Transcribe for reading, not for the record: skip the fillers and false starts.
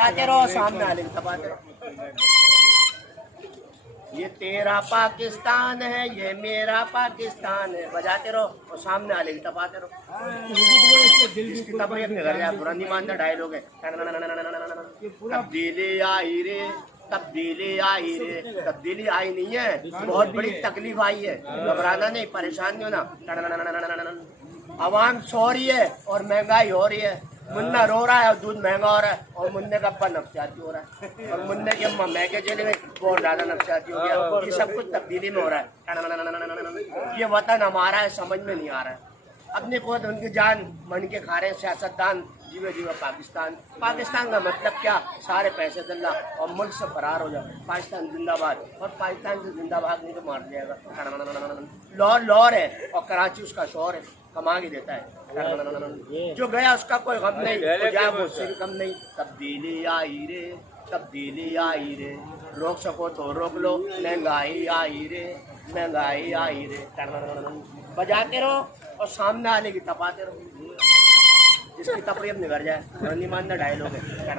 ताते रहो, सामने आ लेंगे तपाते रहो। ये तेरा पाकिस्तान है, ये मेरा पाकिस्तान है, बजाते रहो और सामने आ लेंगे तपाते रहो। इसकी तबीयत निकल जाए, बुरा नहीं मानना, डायलॉग है। तब्दीली आई रे, तब्दीली आई रे, तब्दीली आई नहीं है, बहुत बड़ी तकलीफ आई है, घबराना नहीं, परेशान नहीं होना। आवाम सो रही है और महंगाई हो रही है, मुन्ना रो रहा है और दूध महंगा हो रहा है, और मुन्ने का अब्बा नफसियाती हो रहा है, और मुन्ने की अम्मा महंगे चले गए, बहुत ज्यादा नफसियाती हो गया। ये सब कुछ तब्दीली में हो रहा है। ये वतन हमारा है, समझ में नहीं आ रहा है। अपने को उनकी जान मन के खा रहे हैं सियासतदान, जीवे जीवे पाकिस्तान। पाकिस्तान का मतलब क्या, सारे पैसे दल्ला और मुल्क से फरार हो जाए। पाकिस्तान जिंदाबाद, और पाकिस्तान से जिंदाबाद नहीं तो मार जाएगा। लाहौर लाहौर है और कराची उसका शोर है, कमा के देता है। जो गया उसका कोई गम नहीं, तो जाए वो उससे भी कम नहीं। तब्दीली आई रे, तब्दीली आई रे, रोक सको तो रोक लो, महंगाई आई रे, महंगाई आई रे। बजाते रहो और सामने आने की तपाते रहो, जिसकी तकलीफ निकल जाए, नहीं मानना, डायलॉग है।